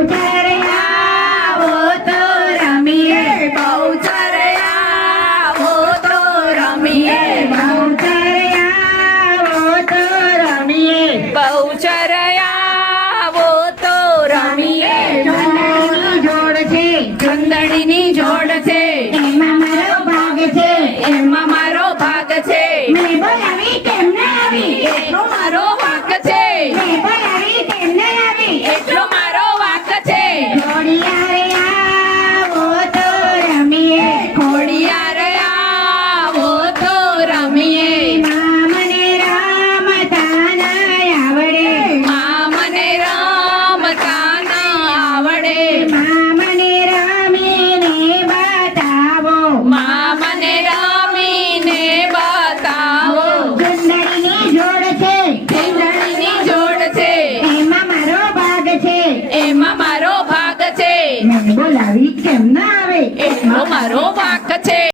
બહુચર આવો તો રમીએ બહુચર આવો તો રમીએ બહુચર આવો તો રમીએ બહુચર આવો તો રમીએ ચૂંદડીની જોડ છે ચુંદડીની જોડ છે એમાં મારો ભાગ છે એમાં મારો ભાગ છે મેં બોલાવી કેમ ના આવી એટલો મારો વાંક છે મેં બોલાવી કેમ ના આવી એટલો મારો વાંક છે ઘોડિયારે આવો તો રમીએ ઘોડિયાર આવો તો રમીએ મને રમતા ના આવડે મને રમતા ના આવડે મને રમીને બતાવો મને રમીને બતાવો ચુંદડીની જોડ છે ચુંદડીની જોડ છે એમાં મારો ભાગ છે એમાં મારો ભાગ છે મેં બોલાવી કેમ ના આવે એટલો મારો ભાગ